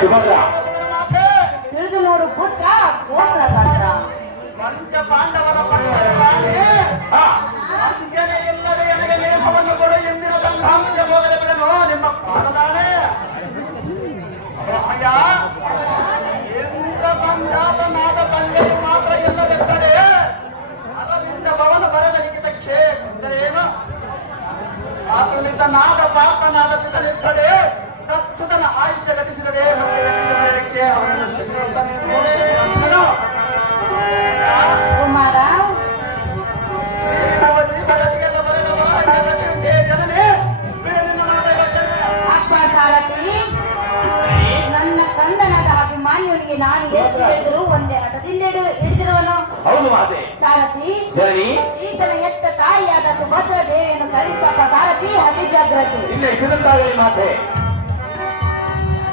ಸುಭದ್ರ. ತಿಳಿದು ನೋಡು ಪುತ್ರ ಗೋತ್ರ ಪತ್ರ. ಪಂಚ ಪಾಂಡವರ ಪಟ್ಟದ ರಾಣಿ ವಂಚನೆ ಇಲ್ಲದೆ ಕೊಡು ಎಂದಿನ ಸಂಧಾಮಕ್ಕೆ ಹೋಗದೆ ನಿಮ್ಮ ಪಾಲದಾನೆ ಅಯ್ಯ ಇಂದ್ರ ಸಂಜಾತನಾದ ತಂದೆಯು ಮಾತ್ರ ಇಲ್ಲದೆತ್ತದೆ ಅದರಿಂದ ಭವನ ಬರೆದ ಲಿಖಿತಕ್ಕೆ ಅಂದರೆ ಏನು? ಆತನಿಂದ ನಾದ ಪಾಪನಾದ ಅವನ ಆಯುಷ ಗತಿಸಿದರೆ ಮತ್ತೆ ಗತಿಸಿದಕ್ಕೆ ಅವನನ್ನು ಶಕ್ತಿವಂತನೇ ನನ್ನ ಕಂದನಾದ ಅಭಿಮಾನಿಯವರಿಗೆ ನಾನು ಎಷ್ಟು ಒಂದೇ ಹೌದು ಮಾತೆ. ಸಾರಥಿ ಸರಿ. ಎತ್ತ ತಾಯಿಯಾದ ಸುಭದ್ರ ದೇವಿಯನ್ನು ಕರೆಯುತ್ತಪ್ಪ ಸಾರಥಿ ಅತಿ ಜಾಗ್ರತೆ ಮಾತೆ.